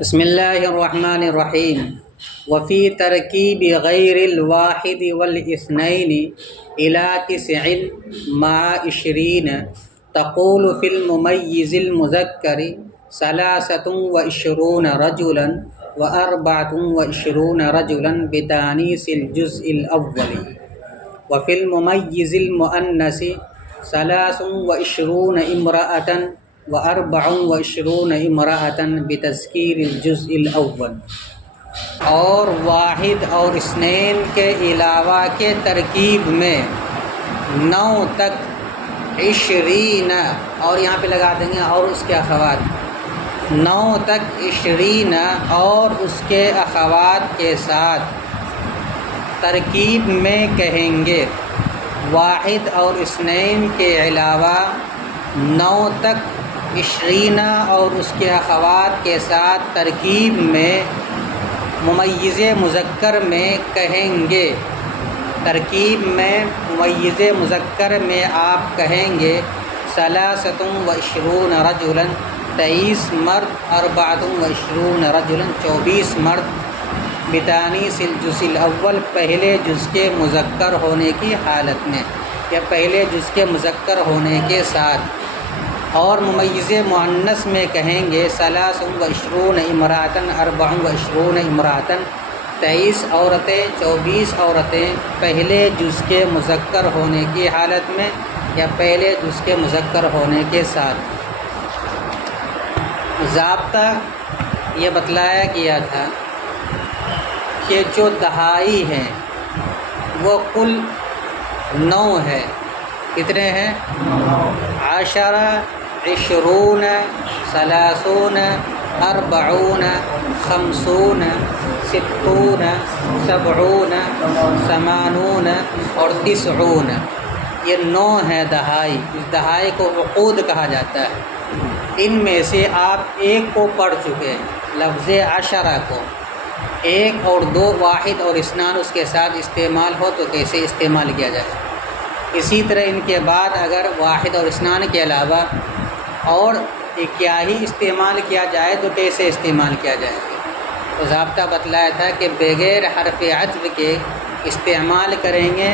بسم اللہ الرحمن الرحیم وفی ترکیب غیر الواحد والاثنین الی تسع مع عشرین تقول فی الممیز المذکر ثلاثة وعشرون رجلا واربعة وعشرون رجلا بتانیث الجزء الاول وفی الممیز المؤنث ثلاث وعشرون امرأة واربع وعشرون امرأة بتذکیر الجزء الاول۔ اور واحد اور اثنین کے علاوہ کے ترکیب میں 9 تک 20 اور یہاں پہ لگا دیں گے اور اس کے اخوات 9 تک 20 اور اس کے اخوات کے ساتھ ترکیب میں کہیں گے۔ واحد اور اثنین کے علاوہ 9 تک 20 اور اس کے اخوات کے ساتھ ترکیب میں ممیز مذکر میں کہیں گے۔ ترکیب میں ممیز مذکر میں آپ کہیں گے 23 رجلا 23 مرد، 24 رجلا 24 مرد، بتانیث الجزء الاول پہلے جز کے مذکر ہونے کی حالت میں یا پہلے جز کے مذکر ہونے کے ساتھ۔ اور ممیز مؤنث میں کہیں گے 23 امرأۃ 24 امرأۃ 23 عورتیں 24 عورتیں پہلے جز کے مذکر ہونے کی حالت میں یا پہلے جز کے مذکر ہونے کے ساتھ۔ ضابطہ یہ بتلایا گیا تھا کہ جو دہائی ہیں وہ کل 9 ہے۔ کتنے ہیں؟ 10، 20، 30، 40، 50، 60، 70، 80 اور 90۔ یہ 9 ہے دہائی۔ اس دہائی کو عقود کہا جاتا ہے۔ ان میں سے آپ ایک کو پڑھ چکے ہیں، لفظ 10 کو۔ 1 اور 2 واحد اور اثنان اس کے ساتھ استعمال ہو تو کیسے استعمال کیا جائے۔ اسی طرح ان کے بعد اگر واحد اور اثنان کے علاوہ اور کیا ہی استعمال کیا جائے تو کیسے استعمال کیا جائے گا۔ تو ضابطہ بتلایا تھا کہ بغیر حرف عطف کے استعمال کریں گے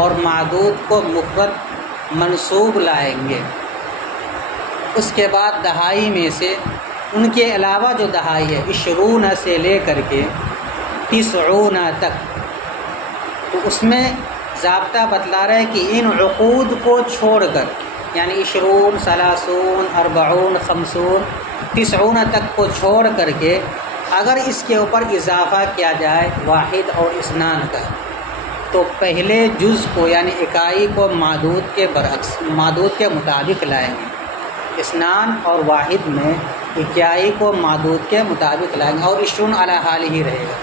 اور معدود کو مفرد منصوب لائیں گے۔ اس کے بعد دہائی میں سے ان کے علاوہ جو دہائی ہے 20 سے لے کر کے 90 تک، تو اس میں ضابطہ بتلا رہا ہے کہ ان عقود کو چھوڑ کر یعنی 20، 30، 40، 50، 90 تک کو چھوڑ کر کے اگر اس کے اوپر اضافہ کیا جائے واحد اور اثنان کا تو پہلے جز کو یعنی اکائی کو معدود کے برعکس معدود کے مطابق لائیں گے۔ اثنان اور واحد میں اکائی کو معدود کے مطابق لائیں گے اور 20 علی حال ہی رہے گا۔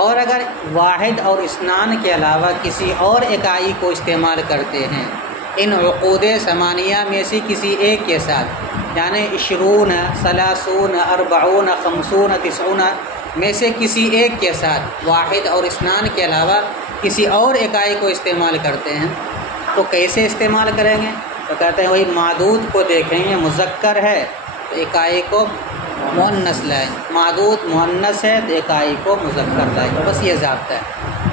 اور اگر واحد اور اثنان کے علاوہ کسی اور اکائی کو استعمال کرتے ہیں ان عقود ثمانیہ میں سے کسی ایک کے ساتھ یعنی 20، 30، 40، 50، 90 میں سے کسی ایک کے ساتھ واحد اور اثنان کے علاوہ کسی اور اکائی کو استعمال کرتے ہیں تو کیسے استعمال کریں گے؟ تو کہتے ہیں وہی معدود کو دیکھیں گے، مذکر ہے تو اکائی کو مؤنث لائیں، معدود مؤنث ہے تو اکائی کو مذکر لائیں۔ بس یہ ضابطہ ہے۔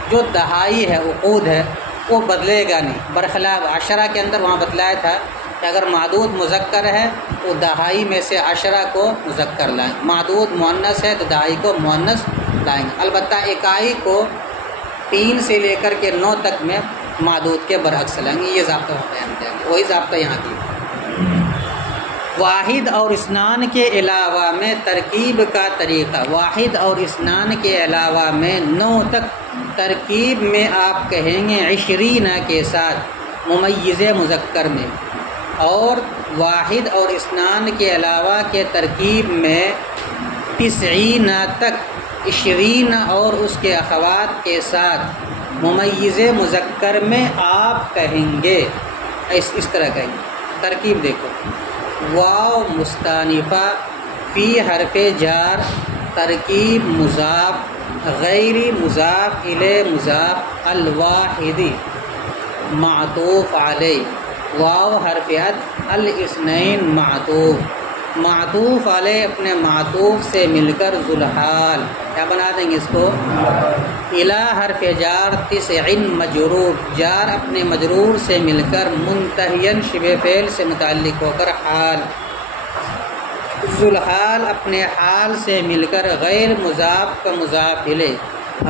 جو دہائی ہے عقود ہے وہ بدلے گا نہیں، برخلاف 10 کے اندر وہاں بتلایا تھا کہ اگر معدود مذکر ہے تو دہائی میں سے 10 کو مذکر لائیں، معدود مؤنث ہے تو دہائی کو مؤنث لائیں گے۔ البتہ اکائی کو 3 سے لے کر کے 9 تک میں معدود کے برعکس لائیں گے۔ یہ ضابطہ بیان کیا گیا، وہی ضابطہ یہاں کی۔ واحد اور اثنان کے علاوہ میں ترکیب کا طریقہ، واحد اور اثنان کے علاوہ میں 9 تک ترکیب میں آپ کہیں گے 20 کے ساتھ ممیز مذکر میں، اور واحد اور اثنان کے علاوہ کے ترکیب میں 90 تک 20 اور اس کے اخوات کے ساتھ ممیز مذکر میں آپ کہیں گے اس طرح کہیں گے۔ ترکیب دیکھو، واو مستانفہ فی حرف جار ترکیب مضاف غیر مضاف الی مضاف الواحدی معطوف علیہ، واو حرف عطف الاثنین معطوف معطوف علیہ اپنے معطوف سے مل کر ذوالحال، کیا بنا دیں گے اس کو؟ الی حرف جار تسع مجرور، جار اپنے مجرور سے مل کر منتہین شبہ فعل سے متعلق ہو کر حال، ذوالحال اپنے حال سے مل کر غیر مضاف کا مضاف الیہ،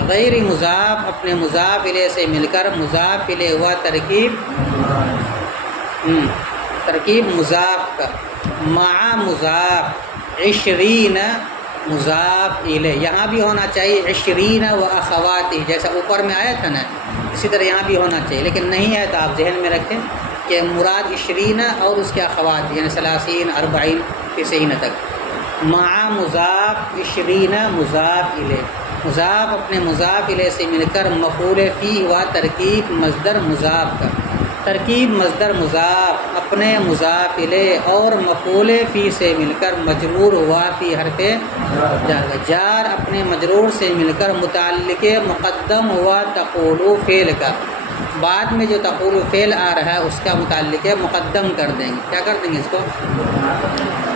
غیر مضاف اپنے مضاف الیہ سے مل کر مضاف الیہ ہوا ترکیب مضاف کا، مع مضاف، عشرین مضاف الیہ، یہاں بھی ہونا چاہیے عشرین و اخواتی، جیسا اوپر میں آیا تھا نا، اسی طرح یہاں بھی ہونا چاہیے، لیکن نہیں ہے تو آپ ذہن میں رکھیں کہ مراد عشرین اور اس کے اخوات یعنی 30 40 90 تک، مع مضاف عشرین مضاف الیہ، مضاف اپنے مضاف الیہ سے مل کر مفعول فی ہوا ترکیب مصدر مضاف کا، ترکیب مصدر مضاف اپنے مضاف الیہ اور مفعول فی سے مل کر مجرور ہوا فی حرف جار، جار اپنے مجرور سے مل کر متعلق مقدم ہوا تقول فعل کا، بعد میں جو تقول فعل آ رہا ہے اس کا متعلق مقدم کر دیں گے، کیا کر دیں گے اس کو؟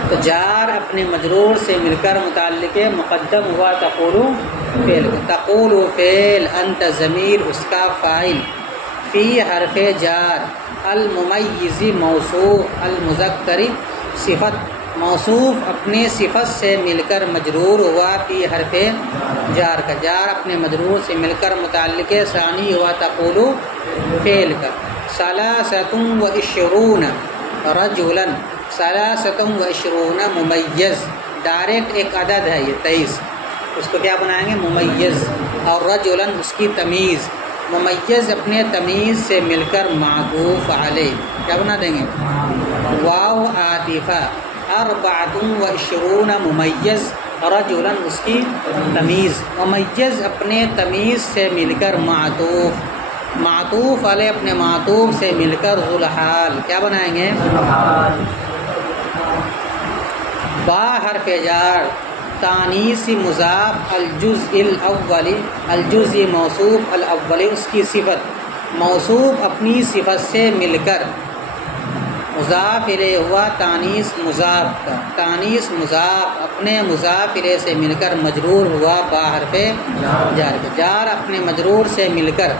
تو جار اپنے مجرور سے مل کر متعلق مقدم ہوا تقول فعل، تقول فعل انت ضمیر اس کا فاعل، فی حرف جار، الممیز موصوف، المذکر صفت، موصوف اپنے صفت سے مل کر مجرور ہوا فی حرف جار کا، جار اپنے مجرور سے مل کر متعلق ثانی ہوا تقول فعل کا، ثلاثۃ و عشرون رجلا، ثلاثۃ و عشرون ممیز، ڈائریکٹ ایک عدد ہے یہ 23، اس کو کیا بنائیں گے؟ ممیز، اور رجلا اس کی تمیز، ممیز اپنے تمیز سے مل کر معطوف علیہ، کیا بنا دیں گے؟ واو عاطفہ، اربعۃ و عشرون ممیز، رجلا اس کی تمیز، ممیز اپنے تمیز سے مل کر معطوف، معطوف علیہ اپنے معطوف سے مل کر ذوالحال، کیا بنائیں گے؟ با حرف جار تانیث مضاف الجزء الاول، الجزء موصوف الاول اس کی صفت، موصوف اپنی صفت سے مل کر مضاف الیہ ہوا تانیث مضاف کا، تانیث مضاف اپنے مضاف الیہ سے مل کر مجرور ہوا با حرف جار کا، جار اپنے مجرور سے مل کر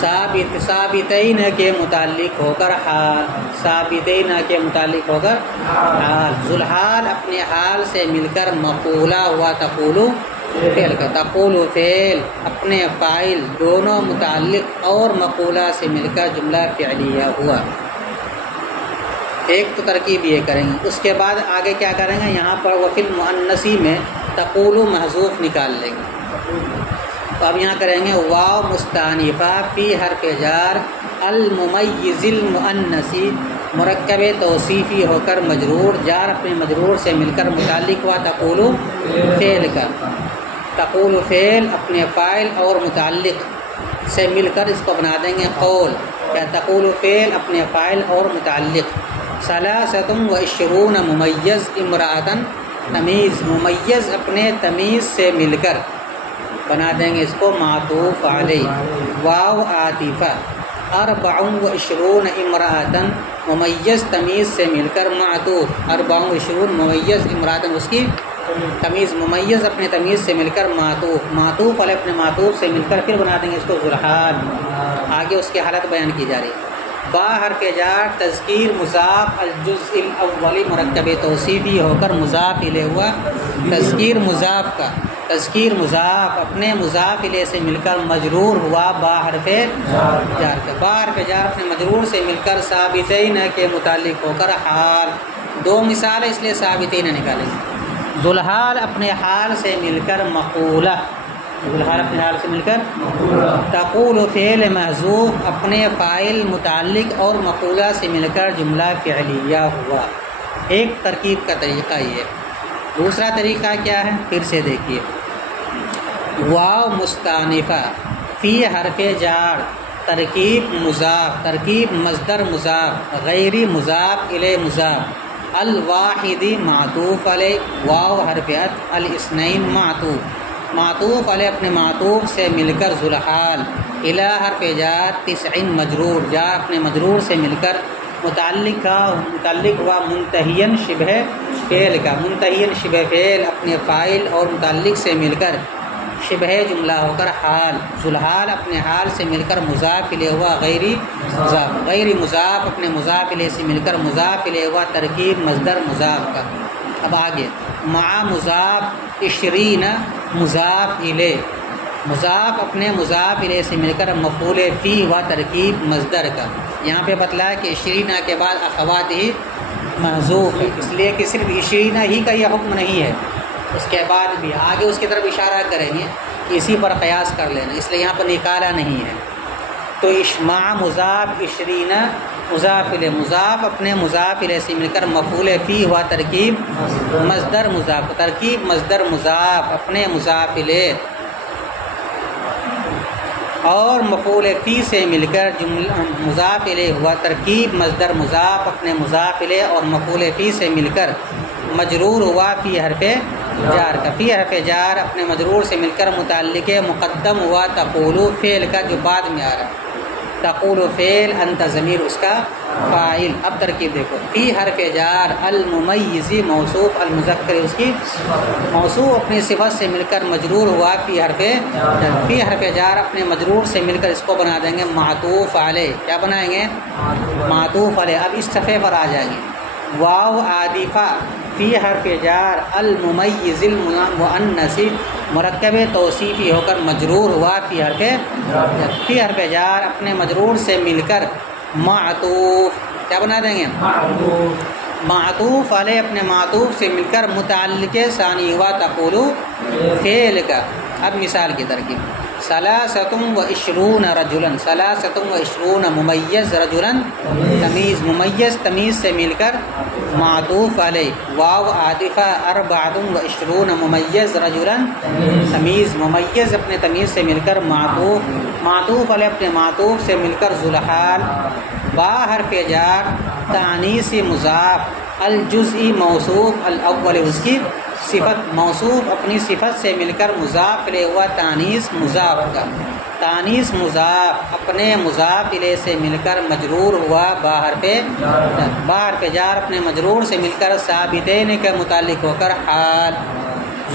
ثابتین کے متعلق ہو کر حال، ثابتین کے متعلق ہو کر حال، ذوالحال اپنے حال سے مل کر مقولہ ہوا تقول فعل کا، تقول فعل اپنے فاعل دونوں متعلق اور مقولہ سے مل کر جملہ فعلیہ ہوا، ایک تو ترکیب یہ کریں گے، اس کے بعد آگے کیا کریں گے؟ یہاں پر وفی المؤنثی میں تقول محذوف نکال لیں گے، تو اب یہاں کریں گے واو مستانفہ فی حرف جار الممیز المؤنثی، مرکب توصیفی ہو کر مجرور، جار اپنے مجرور سے مل کر متعلق ہوا تقول فعل کا، تقول فعل اپنے فاعل اور متعلق سے مل کر اس کو بنا دیں گے قول، یا تقول فعل اپنے فاعل اور متعلق، ثلاثۃ و عشرون ممیز امرأۃ تمیز، ممیز اپنے تمیز سے مل کر بنا دیں گے اس کو معطوف علیہ، واو عاطفہ، اربع و عشرون امرأۃ ممیز تمیز سے مل کر معطوف، اربع و عشرون ممیز امرأۃ اس کی تمیز، ممیز اپنے تمیز سے مل کر معطوف، معطوف علیہ اپنے معطوف سے مل کر پھر بنا دیں گے اس کو ذوالحال، آگے اس کی حالت بیان کی جا رہی ہے، با حرف جار تذکیر مضاف الجزء الاول مرکب توصیفی ہو کر مضاف الیہ ہوا تذکیر مضاف کا، تذکیر مضاف اپنے مضاف الیہ سے مل کر مجرور ہوا با حرف جار کا، با حرف جار اپنے مجرور سے مل کر ثابتین کے متعلق ہو کر حال، دو مثال اس لیے ثابتین نکالیں گے، ذوالحال اپنے حال سے مل کر مقولہ، ذوالحال اپنے حال سے مل کر تقول فعل محذوف اپنے فاعل متعلق اور مقولہ سے مل کر جملہ فعلیہ ہوا، ایک ترکیب کا طریقہ یہ، دوسرا طریقہ کیا ہے؟ پھر سے دیکھیے، واو مستانفہ فی حرف جار ترکیب مضاف، ترکیب مصدر مضاف غیری مضاف الیہ مضاف، الواحد معطوف علیہ، واو حرف عطف، الاثنین معطوف، معطوف علیہ اپنے معطوف سے مل کر ذوالحال، الی حرف جار 90 مجرور، جار اپنے مجرور سے مل کر متعلق ہوا منتہین شبہ فعل کا، منتہین شبہ فعل اپنے فاعل اور متعلق سے مل کر شبہ جملہ ہو کر حال، ذوالحال اپنے حال سے مل کر مضاف الیہ ہوا غیری مضاف، غیری مضاف اپنے مضاف الیہ سے مل کر مضاف الیہ ہوا ترکیب مصدر مضاف کا۔ اب آگے مع مضاف 20 مضاف الیہ، مضاف اپنے مضاف الیہ سے مل کر مفعول فی ہوا ترکیب مصدر کا۔ یہاں پہ بتلایا کہ 20 کے بعد اخوات ہی محذوف ہے، اس لیے کہ صرف 20 ہی کا یہ حکم نہیں ہے، اس کے بعد بھی آگے اس کی طرف اشارہ کریں گے کہ اسی پر قیاس کر لینا، اس لیے یہاں پر نکالا نہیں ہے۔ تو مع مضاف 20 مضاف الیہ، مضاف اپنے مضاف الیہ سے مل کر مفعول فی ہوا ترکیب مصدر مضاف، ترکیب مصدر مضاف اپنے مضاف الیہ اور مفعول فی سے مل کر مضاف الیہ ہوا ترکیب مصدر مضاف اپنے مضاف الیہ اور مفعول فی سے مل کر مجرور ہوا فی حرف جار کا، فی حرف جار اپنے مجرور سے مل کر متعلق مقدم ہوا تقول فعل کا جو بعد میں آ رہا ہے، تقول فعل انت ضمیر اس کا فاعل۔ اب ترکیب دیکھو، فی حرف جار الممیز موصوف المذکر اس کی موصوف اپنی صفت سے مل کر مجرور ہوا فی حرف جار اپنے مجرور سے مل کر اس کو بنا دیں گے معطوف علیہ، کیا بنائیں گے؟ معطوف علیہ۔ اب اس صفحے پر آ جائیں گے، واو عاطفہ فی حرف جار الممیز المؤنث مرکب توصیفی ہو کر مجرور ہوا فی حرف جار اپنے مجرور سے مل کر معطوف، کیا بنا دیں گے؟ معطوف علیہ اپنے معطوف سے مل کر متعلق ثانی ہوا تقول فعل کا۔ اب مثال کی ترکیب، ثلاثۃ و عشرون رجلا، ثلاثۃ و عشرون ممیز رجلا تمیز، ممیز تمیز سے مل کر معطوف علیہ، واو عاطفہ اربعۃ و عشرون ممیز رجلا تمیز، ممیز اپنے تمیز سے مل کر معطوف علیہ اپنے معطوف سے مل کر ذوالحال، با حرف جار تانیث مضاف الجزئی موصوف الاول اس کی صفت، موصوف اپنی صفت سے مل کر مضاف الیہ ہوا تانیث مضاف کا، تانیث مضاف اپنے مضاف الیہ سے مل کر مجرور ہوا با حرف جار اپنے مجرور سے مل کر ثابتین کے متعلق ہو کر حال،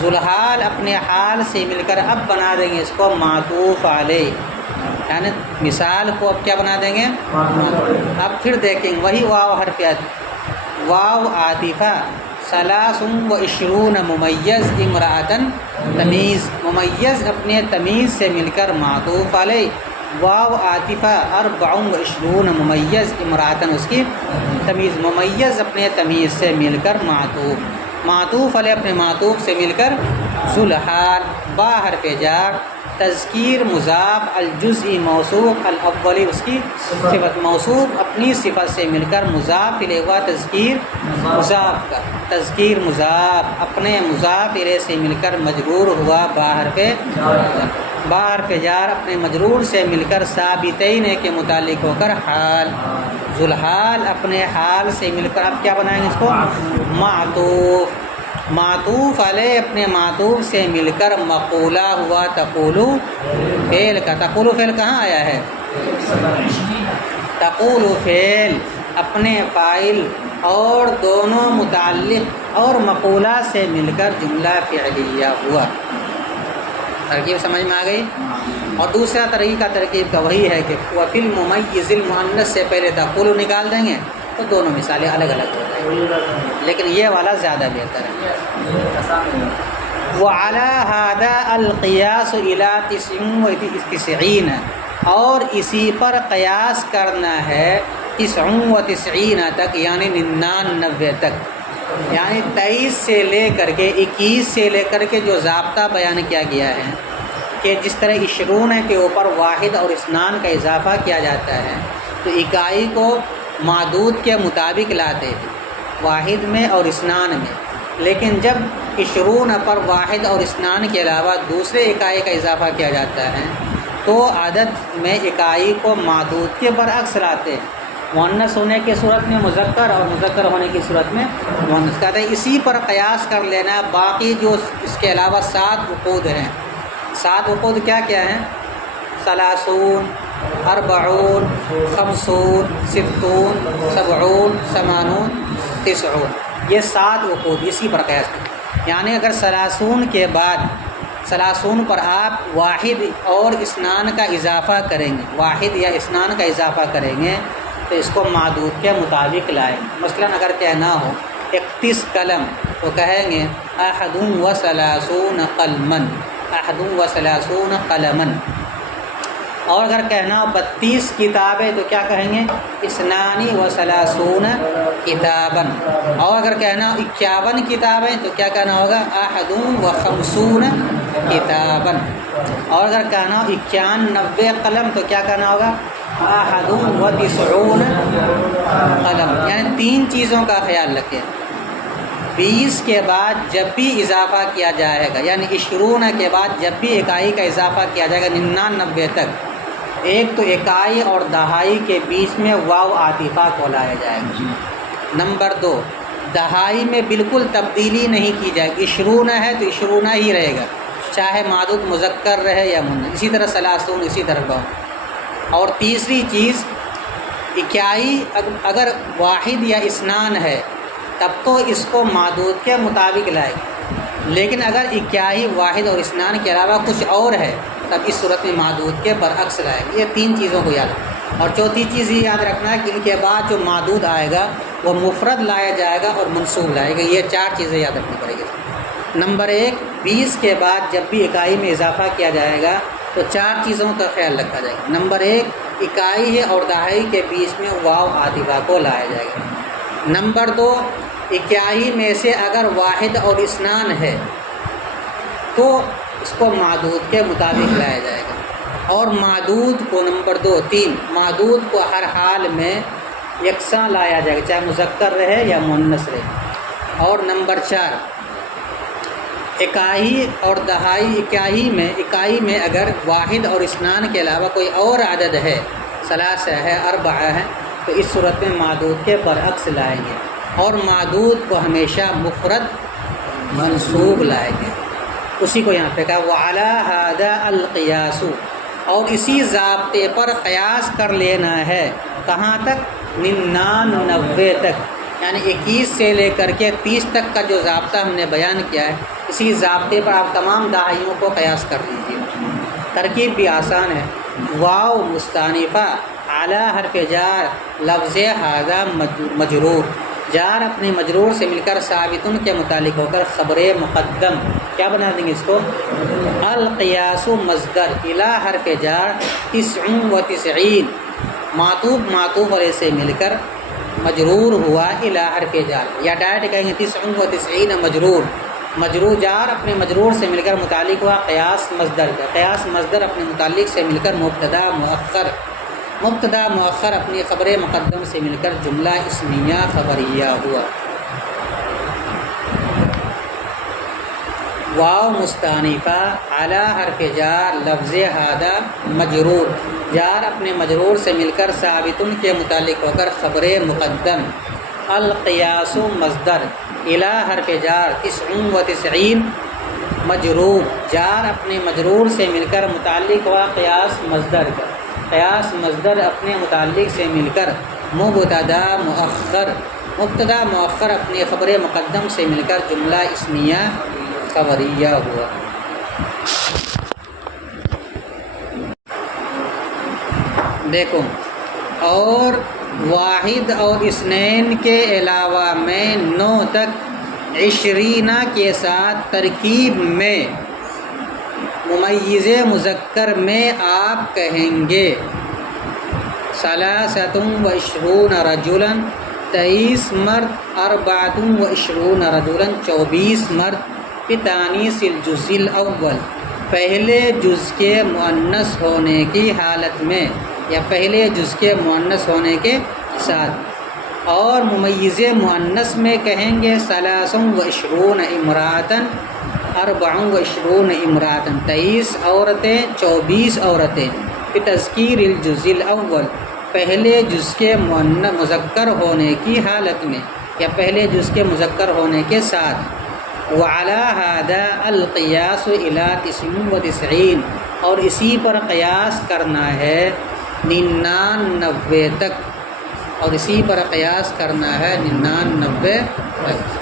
ذوالحال اپنے حال سے مل کر اب بنا دیں گے اس کو معطوف علیہ، یعنی مثال کو اب کیا بنا دیں گے؟ اب پھر دیکھیں گے وہی واو حرف واو عاطفہ ثلاث و عشرون ممیز امرأۃ تمیز، ممیز اپنے تمیز سے مل کر معطوف علیہ، واو عاطفہ اربع و عشرون ممیز امرأۃ اس کی تمیز، ممیز اپنے تمیز سے مل کر معطوف علیہ اپنے معطوف سے مل کر ذوالحال، با حرف جار تذکیر مضاف الجزئی موصوف الاولی اس کی صفت، موصوف اپنی صفت سے مل کر مضاف الیہ ہوا تذکیر مضاف کا، تذکیر مضاف اپنے مضاف الیہ سے مل کر مجرور ہوا با حرف جار اپنے مجرور سے مل کر ثابتین کے متعلق ہو کر حال، ذوالحال اپنے حال سے مل کر اب کیا بنائیں گے اس کو؟ معطوف علیہ اپنے معطوف سے مل کر مقولہ ہوا تقول فعل کا، تقول فعل کہاں آیا ہے؟ تقول فعل اپنے فاعل اور دونوں متعلق اور مقولہ سے مل کر جملہ فعلیہ ہوا۔ ترکیب سمجھ میں آ گئی؟ اور دوسرا طریقہ ترکیب کا وہی ہے کہ وفی الممیز المؤنث سے پہلے تقول نکال دیں گے تو دونوں مثالیں الگ الگ ہو جائیں گی، لیکن یہ والا زیادہ بہتر ہے۔ وعلی ھذا القیاس الی 99 اور اسی پر قیاس کرنا ہے 99 تک، یعنی 99 تک، یعنی 23 سے لے کر کے 21 سے لے کر کے جو ضابطہ بیان کیا گیا ہے کہ جس طرح 20 کے اوپر واحد اور اثنان کا اضافہ کیا جاتا ہے تو اکائی کو معدود کے مطابق لاتے ہیں واحد میں اور اثنان میں، لیکن جب 20 پر واحد اور اثنان کے علاوہ دوسرے اکائی کا اضافہ کیا جاتا ہے تو عدد میں اکائی کو معدود کے برعکس لاتے ہیں، مؤنث ہونے کی صورت میں مذکر اور مذکر ہونے کی صورت میں مؤنث، کہتے ہیں اسی پر قیاس کر لینا۔ باقی جو اس کے علاوہ 7 عقود ہیں، 7 عقود کیا کیا ہیں؟ 30 40 50 60 70 80 90 یہ 7 وقود اسی پر قیاس کریں. یعنی اگر 30 کے بعد 30 پر آپ واحد اور اسنان کا اضافہ کریں گے، واحد یا اسنان کا اضافہ کریں گے تو اس کو معدود کے مطابق لائیں گے. مثلا اگر کہنا ہو 31 قلم تو کہیں گے 31 قلما، 31 قلما. اور اگر کہنا ہو 32 کتابیں تو کیا کہیں گے 32 کتابا. اور اگر کہنا ہو 51 کتابیں تو کیا کہنا ہوگا 51 کتابا. اور اگر کہنا ہو 91 قلم تو کیا کہنا ہوگا 91 قلم. یعنی 3 چیزوں کا خیال رکھیں. 20 کے بعد جب بھی اضافہ کیا جائے گا، یعنی 20 کے بعد جب بھی اکائی کا اضافہ کیا جائے گا 99 تک، ایک تو اکائی اور دہائی کے بیچ میں واو عاطفہ کو لایا جائے گا. نمبر 2، دہائی میں بالکل تبدیلی نہیں کی جائے گی. 20 ہے تو 20 ہی رہے گا، چاہے معدود مذکر رہے یا مؤنث. اسی طرح 30 اسی طرح 52. اور تیسری چیز، اکائی اگر واحد یا اسنان ہے تب تو اس کو معدود کے مطابق لائے گی، لیکن اگر اکائی واحد اور اسنان کے علاوہ کچھ اور ہے تب اس صورت میں معدود کے برعکس لائے گی. یہ 3 چیزوں کو یاد رکھنا. اور چوتھی چیز یہ یاد رکھنا ہے کہ ان کے بعد جو معدود آئے گا وہ مفرد لایا جائے گا اور منصوب لائے گا. یہ 4 چیزیں یاد رکھنی پڑے گی. نمبر 1، 20 کے بعد جب بھی اکائی میں اضافہ کیا جائے گا تو 4 چیزوں کا خیال رکھا جائے گا. نمبر 1، اکائی ہے اور دہائی کے بیچ میں واو عاطفہ کو لایا جائے گا. نمبر 2، اکائی میں سے اگر واحد اور اسنان ہے تو اس کو معدود کے مطابق لایا جائے گا. اور معدود کو نمبر 2، 3، معدود کو ہر حال میں یکساں لایا جائے گا، چاہے مذکر رہے یا مؤنث رہے. اور نمبر 4، اکائی اور دہائی، اکائی میں اگر واحد اور اسنان کے علاوہ کوئی اور عدد ہے، 3 ہے، 4 ہے، تو اس صورت میں معدود کے برعکس لائیں گے. اور معدود کو ہمیشہ مفرد منصوب لائیں گے. اسی کو یہاں پہ کہا وَعَلَى هَذَا الْقِيَاسُ، اور اسی ضابطے پر قیاس کر لینا ہے. کہاں تک؟ 99 تک. یعنی 21 سے لے کر کے 30 تک کا جو ضابطہ ہم نے بیان کیا ہے، اسی ضابطے پر آپ تمام دہائیوں کو قیاس کر لیجیے. ترکیب بھی آسان ہے. واو مستانفہ اعلی حرف جار لفظ ہذا مجرور، جار اپنے مجرور سے مل کر ثابتن کے متعلق ہو کر خبر مقدم کیا بنا دیں گے اس کو؟ القیاس مصدر الی حرف جار 99، معطوف علیہ سے مل کر مجرور ہوا الی حرف جار، یا ڈائریکٹ کہیں گے 99 مجرور جار اپنے مجرور سے مل کر متعلق ہوا قیاس مصدر کا. قیاس مصدر اپنے متعلق سے مل کر مبتدا مؤخر اپنی خبر مقدم سے مل کر جملہ اسمیہ خبریہ ہوا. واو مستانفہ اعلی حرف جار لفظ ہذا مجرور، جار اپنے مجرور سے مل کر ثابتن کے متعلق ہو کر خبر مقدم. القیاس مصدر الی حرف جار 99 مجرور، جار اپنے مجرور سے مل کر متعلق ہوا قیاس مصدر کا. قیاس مصدر اپنے متعلق سے مل کر مبتدا مؤخر اپنی خبر مقدم سے مل کر جملہ اسمیہ خبریہ ہوا. دیکھو، اور واحد اور اثنین کے علاوہ میں 9 تک 20 کے ساتھ ترکیب میں ممیز مذکر میں آپ کہیں گے 23 رجلا، 23 مرد، 24 رجلا، 24 مرد، بتانیث الجزء الاول، پہلے جز کے مؤنث ہونے کی حالت میں یا پہلے جز کے مؤنث ہونے کے ساتھ. اور ممیز مؤنث میں کہیں گے 23 امراۃً، 24 امراۃً، 23 عورتیں، 24 عورتیں. بتذکیر الجزء الاول، پہلے جز کے مذکر ہونے کی حالت میں یا پہلے جز کے مذکر ہونے کے ساتھ. وعلی ھذا القیاس الی 99، اور اسی پر قیاس کرنا ہے 99 تک، اور اسی پر قیاس کرنا ہے 99 تک۔